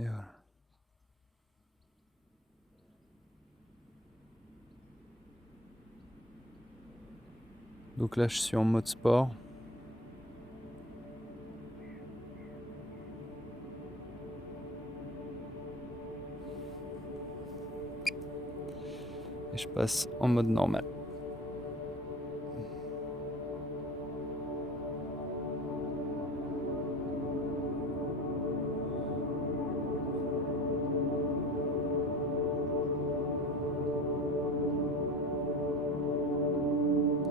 Et voilà. Donc là, je suis en mode sport. Et je passe en mode normal.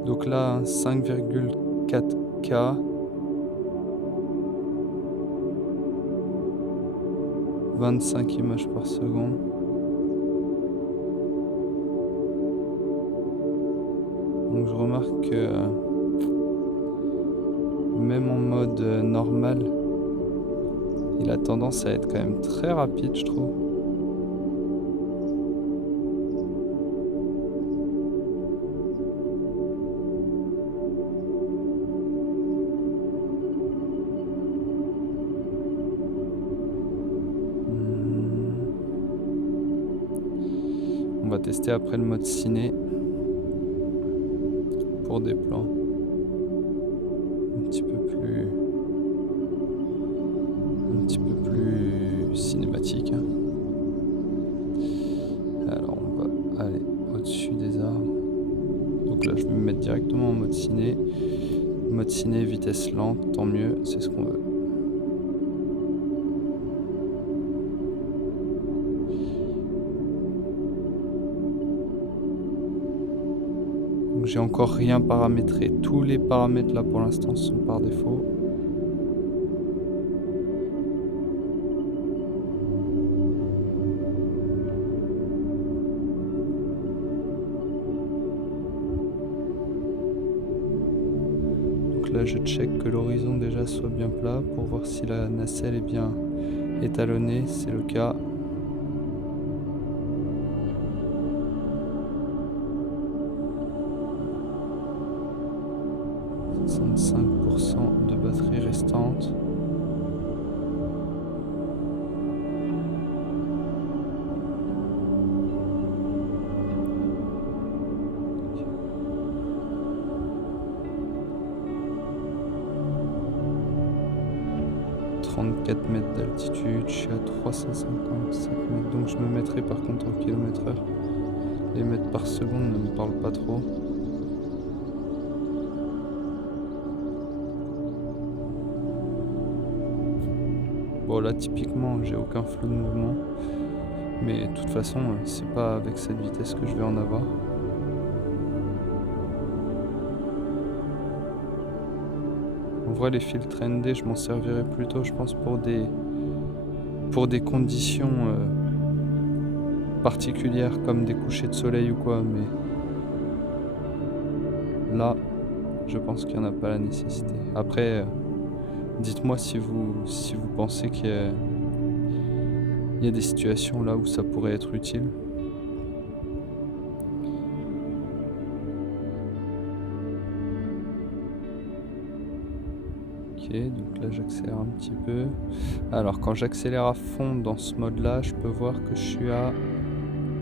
Donc là, 5,4K. 25 images par seconde. Donc je remarque que même en mode normal, il a tendance à être quand même très rapide, je trouve. On va tester après le mode ciné pour des plans un petit peu plus cinématiques. Alors on va aller au-dessus des arbres. Donc là je vais me mettre directement en mode ciné. Mode ciné, vitesse lente, tant mieux, c'est ce qu'on veut. Donc j'ai encore rien paramétré. Tous les paramètres là pour l'instant sont par défaut. Donc là je check que l'horizon déjà soit bien plat pour voir si la nacelle est bien étalonnée, c'est le cas. « 65% de batterie restante. » mètres d'altitude, je suis à 357 mètres, donc je me mettrai par contre en km/h. Les mètres par seconde ne me parlent pas trop. Bon là typiquement j'ai aucun flou de mouvement, mais de toute façon c'est pas avec cette vitesse que je vais en avoir. En vrai les filtres ND je m'en servirai plutôt je pense pour des conditions particulières comme des couchers de soleil ou quoi, mais là je pense qu'il n'y en a pas la nécessité. Après dites-moi si vous pensez qu'il y a des situations là où ça pourrait être utile. Ok, donc là j'accélère un petit peu. Alors quand j'accélère à fond dans ce mode là, je peux voir que je suis à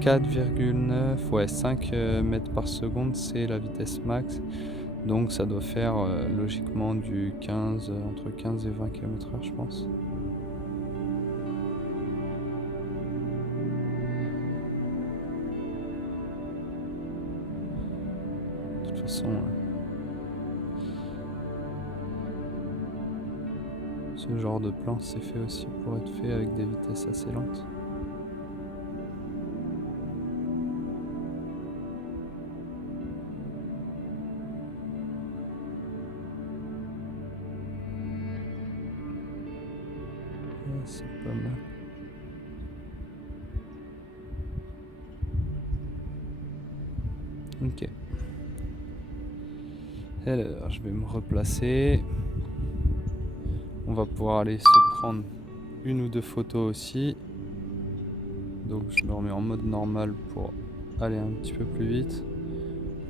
4,9, ouais 5 mètres par seconde, c'est la vitesse max. Donc ça doit faire logiquement du 15, entre 15 et 20 km/h je pense. De toute façon, ce genre de plan c'est fait aussi pour être fait avec des vitesses assez lentes. Ouais, c'est pas mal. Ok. Alors, je vais me replacer. On va pouvoir aller se prendre une ou deux photos aussi. Donc je me remets en mode normal pour aller un petit peu plus vite.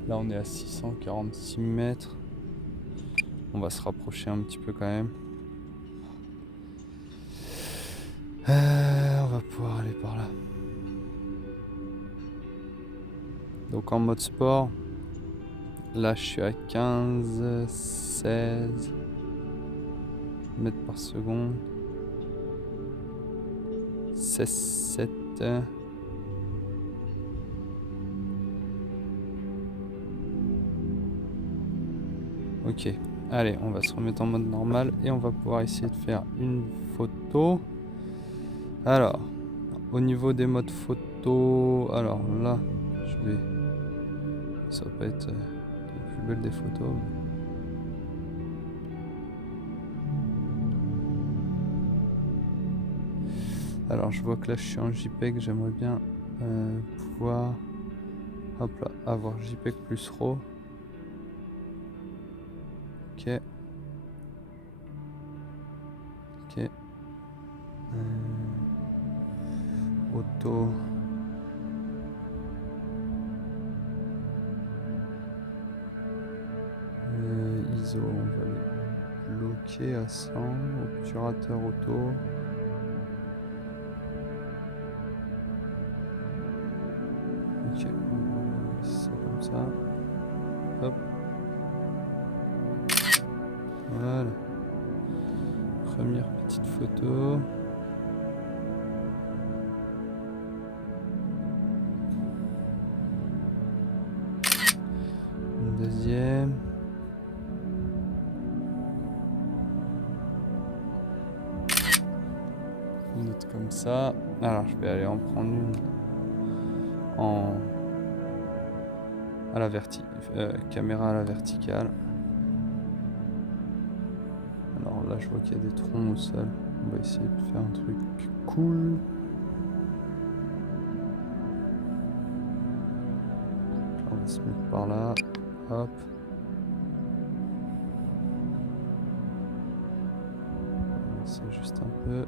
Là on est à 646 mètres. On va se rapprocher un petit peu quand même. Donc en mode sport, là je suis à 15, 16 mètres par seconde. 16, 7. Ok, allez, on va se remettre en mode normal et on va pouvoir essayer de faire une photo. Alors, au niveau des modes photo, alors là, ça va pas être les plus belles des photos. Alors, je vois que là, je suis en JPEG, j'aimerais bien pouvoir, hop là, avoir JPEG plus RAW. Ok. Ok. Auto. ISO, on va les bloquer à 100. Obturateur auto. Ok, on va laisser ça comme ça. Hop. Voilà. Première petite photo. Une deuxième. Une autre comme ça. Alors je vais aller en prendre une à la caméra à la verticale. Alors là je vois qu'il y a des troncs au sol. On va essayer de faire un truc cool. On va se mettre par là. Hop. C'est juste un peu.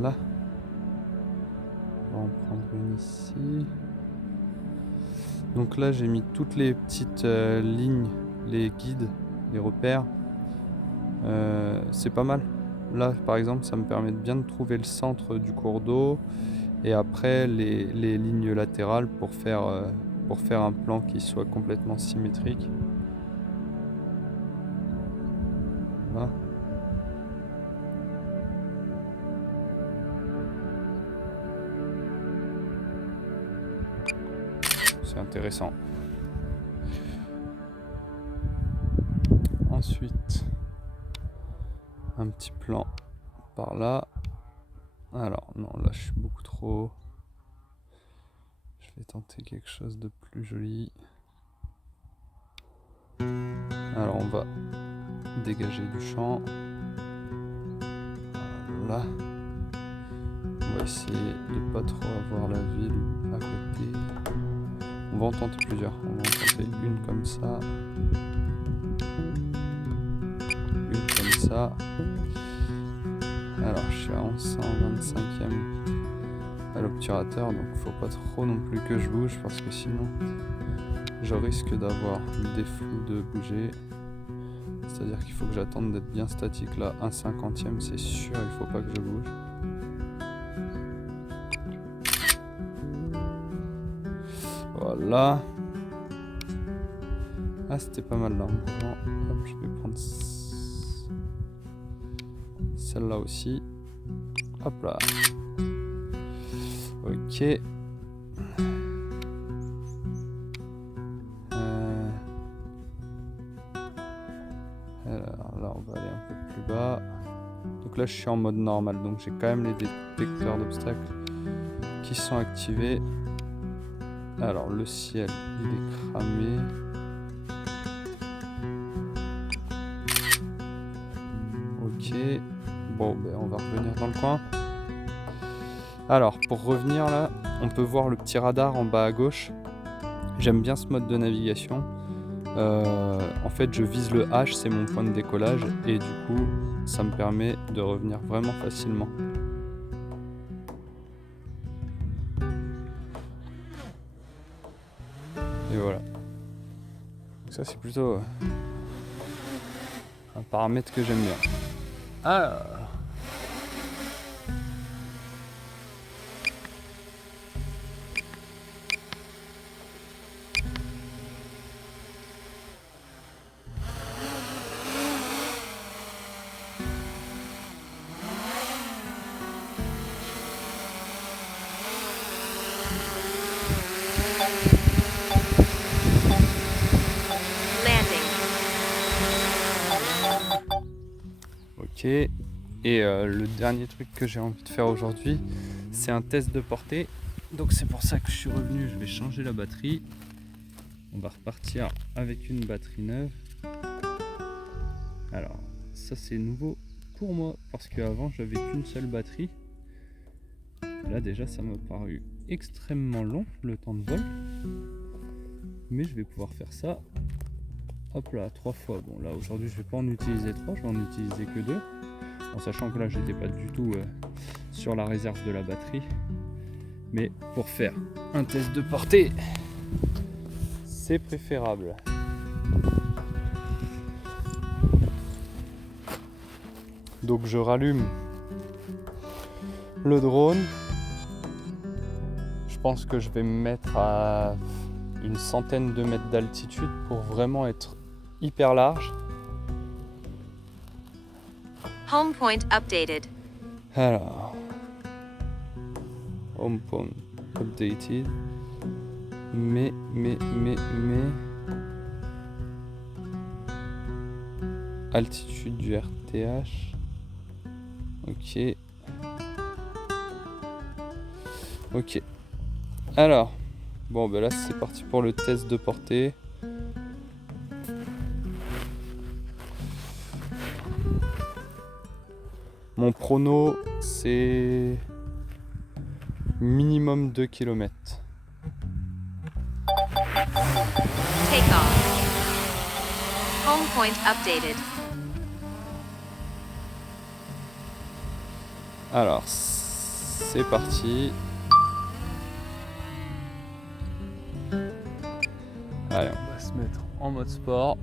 Là. On va en prendre une ici. Donc là j'ai mis toutes les petites lignes, les guides, les repères. C'est pas mal. Là par exemple ça me permet de bien trouver le centre du cours d'eau et après les lignes latérales pour faire un plan qui soit complètement symétrique. Voilà. C'est intéressant. Ensuite, un petit plan par là. Alors non, là je suis beaucoup trop. Je vais tenter quelque chose de plus joli. Alors on va dégager du champ. Voilà. On va essayer de pas trop avoir la ville à côté. On va en tenter plusieurs. On va en tenter une comme ça. Une comme ça. Alors je suis à 125e à l'obturateur, donc faut pas trop non plus que je bouge parce que sinon je risque d'avoir des flous de bouger. C'est-à-dire qu'il faut que j'attende d'être bien statique là. 1/50e c'est sûr, il faut pas que je bouge. Voilà. Ah c'était pas mal là. Hop, je vais prendre celle-là aussi. Hop là. Ok. Alors là on va aller un peu plus bas. Donc là je suis en mode normal, donc j'ai quand même les détecteurs d'obstacles qui sont activés. Alors le ciel il est cramé. Ok. Bon ben on va revenir dans le coin. Alors pour revenir là, on peut voir le petit radar en bas à gauche. J'aime bien ce mode de navigation. En fait je vise le H, c'est mon point de décollage et du coup ça me permet de revenir vraiment facilement. Et voilà. Donc ça c'est plutôt un paramètre que j'aime bien. Alors. Ok, et le dernier truc que j'ai envie de faire aujourd'hui, c'est un test de portée. Donc c'est pour ça que je suis revenu, je vais changer la batterie. On va repartir avec une batterie neuve. Alors ça c'est nouveau pour moi parce qu'avant j'avais qu'une seule batterie. Là déjà ça m'a paru extrêmement long le temps de vol. Mais je vais pouvoir faire ça. Hop là, 3 fois. Bon là aujourd'hui je vais pas en utiliser 3, je vais en utiliser que 2. En sachant que là j'étais pas du tout sur la réserve de la batterie. Mais pour faire un test de portée, c'est préférable. Donc je rallume le drone. Je pense que je vais me mettre à une centaine de mètres d'altitude pour vraiment être hyper large. Home point updated. Alors, home point updated. Mais. Altitude du RTH. Ok. Ok. Alors, bon, ben là c'est parti pour le test de portée. Mon prono, c'est minimum 2 km. Take off. Home point updated. Alors, c'est parti. Allez, on va se mettre en mode sport.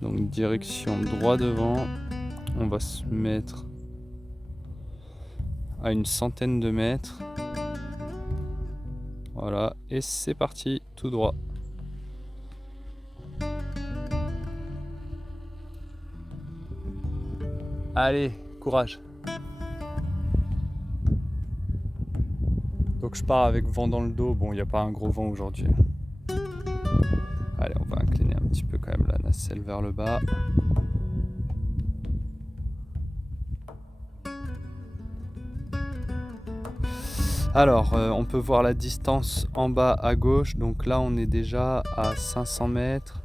Donc direction droit devant. On va se mettre à une centaine de mètres. Voilà, et c'est parti, tout droit. Allez, courage. Donc je pars avec vent dans le dos. Bon, il n'y a pas un gros vent aujourd'hui. Allez, on va incliner un petit peu quand même la nacelle vers le bas. Alors, on peut voir la distance en bas à gauche. Donc là, on est déjà à 500 mètres.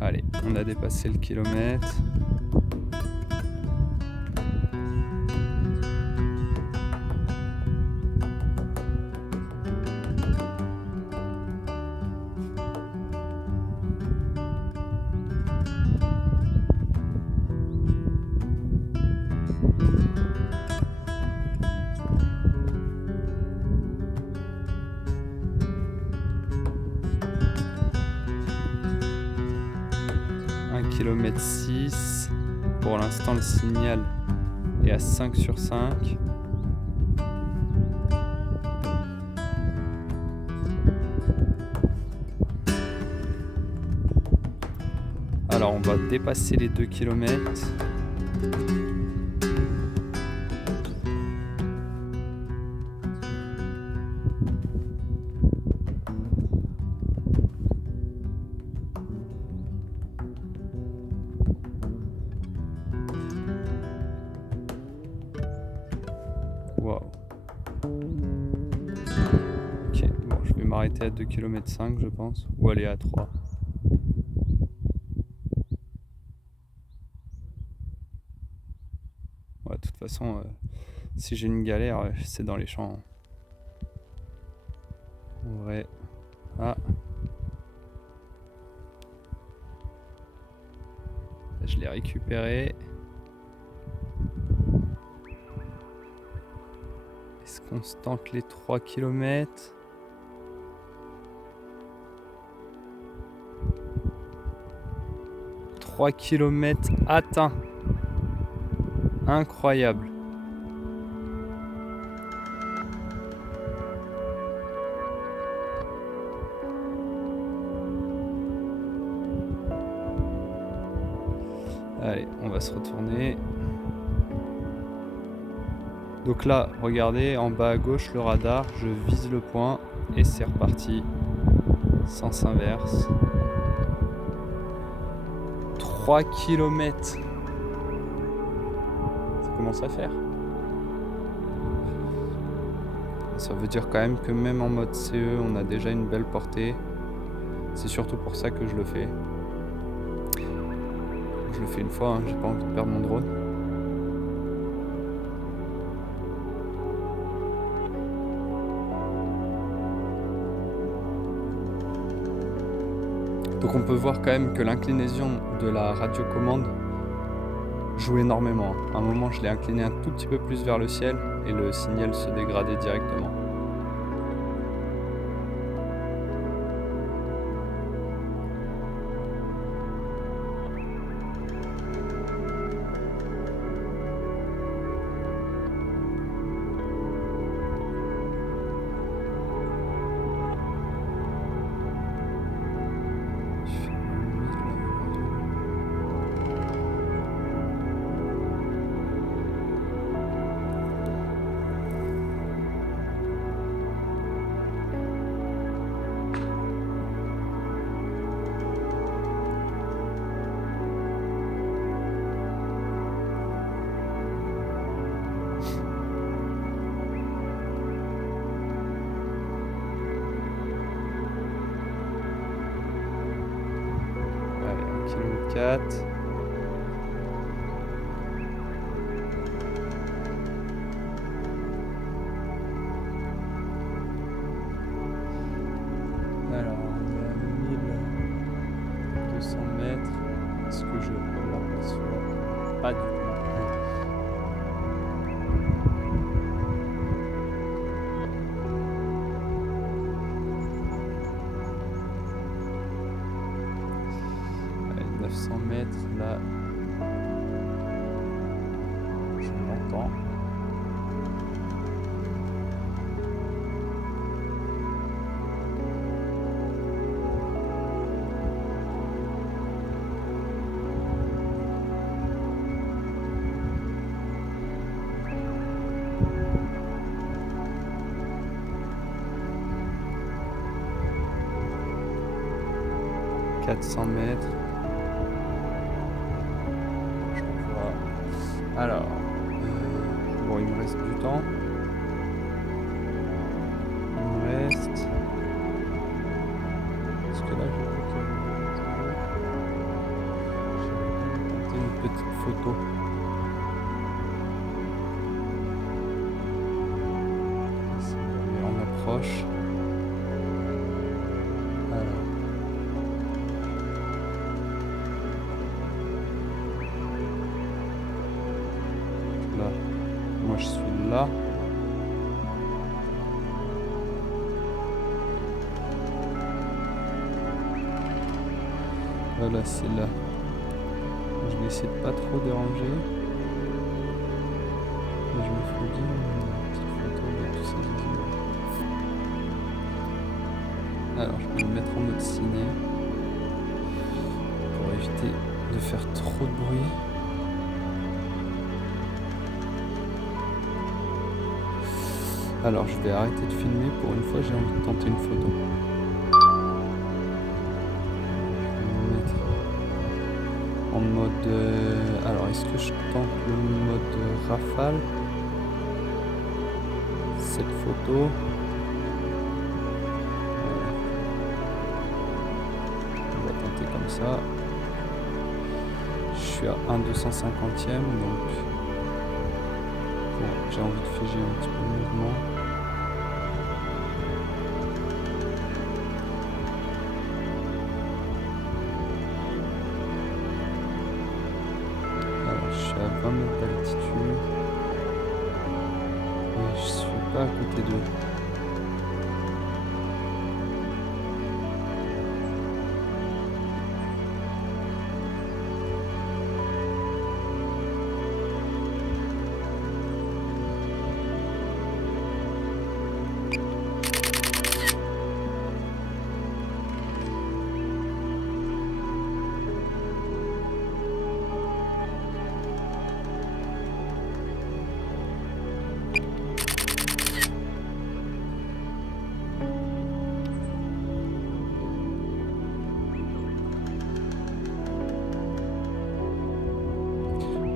Allez, on a dépassé le kilomètre. Kilomètre 6. Pour l'instant, le signal est à 5 sur 5. Alors, on va dépasser les 2 km. Waouh. Ok, bon, je vais m'arrêter à 2 km 5 je pense, ou aller à 3. Ouais, de toute façon, si j'ai une galère, c'est dans les champs. devrait... Ah. Je l'ai récupéré. Est-ce qu'on se tente les 3 km? « 3 km atteints. Incroyable. Allez, on va se retourner. Donc là, regardez, en bas à gauche, le radar, je vise le point et c'est reparti. Sens inverse. 3 km. Ça commence à faire. Ça veut dire quand même que même en mode CE, on a déjà une belle portée. C'est surtout pour ça que je le fais. Je le fais une fois, hein, j'ai pas envie de perdre mon drone. Donc on peut voir quand même que l'inclinaison de la radiocommande joue énormément. À un moment, je l'ai incliné un tout petit peu plus vers le ciel et le signal se dégradait directement. Allez, 1 km 4. Alors, on est à 1200 mètres. Est-ce que je l'aperçois? Pas du tout. Allez, 900 mètres, là, je l'entends. « 400 mètres. Je vois. Alors, bon, il me reste du temps. Il me reste. Parce que là, je vois que j'ai tenté une petite photo. Et on approche. Là, moi je suis là. Voilà, c'est là. Je vais essayer de pas trop déranger. Et je me fais bien une petite photo de tous ces images. Alors, je vais me mettre en mode ciné pour éviter de faire trop de bruit. Alors je vais arrêter de filmer, pour une fois j'ai envie de tenter une photo. Je vais me mettre en mode... Alors est-ce que je tente le mode rafale? Cette photo. On va tenter comme ça. Je suis à 1/250e donc... Bon, j'ai envie de figer un petit peu le mouvement. pas à côté d'eux.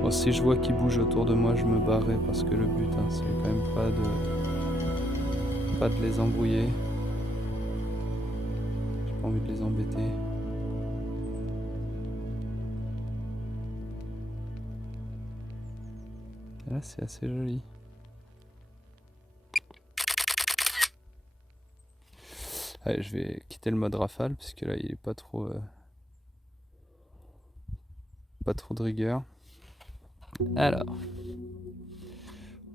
Bon, si je vois qu'ils bougent autour de moi, je me barrerai parce que le but, hein, c'est quand même pas de les embrouiller. J'ai pas envie de les embêter. Et là, c'est assez joli. Allez, je vais quitter le mode rafale parce que là, il est pas trop de rigueur. Alors,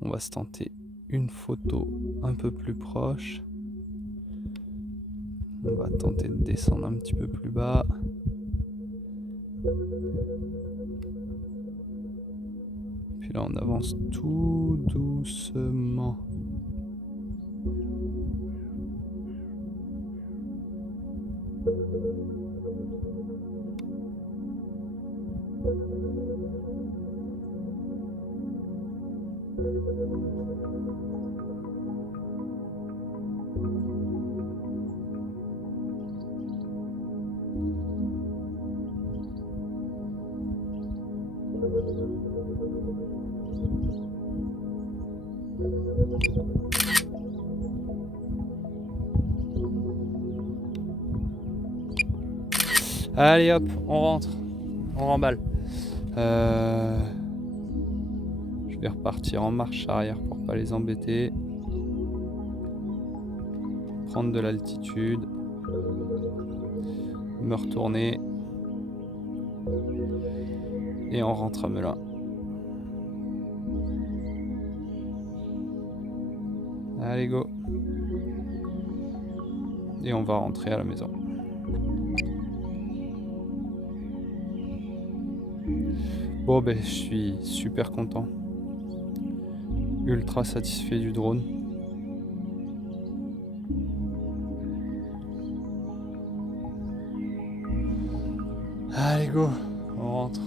on va se tenter une photo un peu plus proche. On va tenter de descendre un petit peu plus bas. Puis là, on avance tout doucement. Allez hop, on rentre, on remballe. Je vais repartir en marche arrière pour pas les embêter. Prendre de l'altitude. Me retourner. Et on rentre à Melun. Allez go. Et on va rentrer à la maison. Bon ben je suis super content. Ultra satisfait du drone. Allez go, on rentre.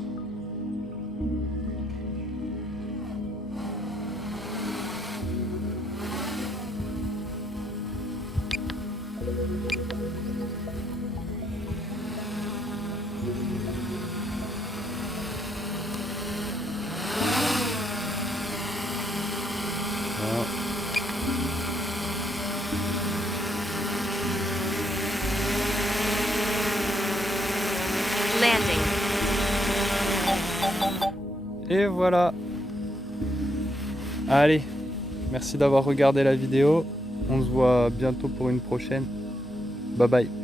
Landing. Et voilà. Allez, merci d'avoir regardé la vidéo. On se voit bientôt pour une prochaine. Bye bye.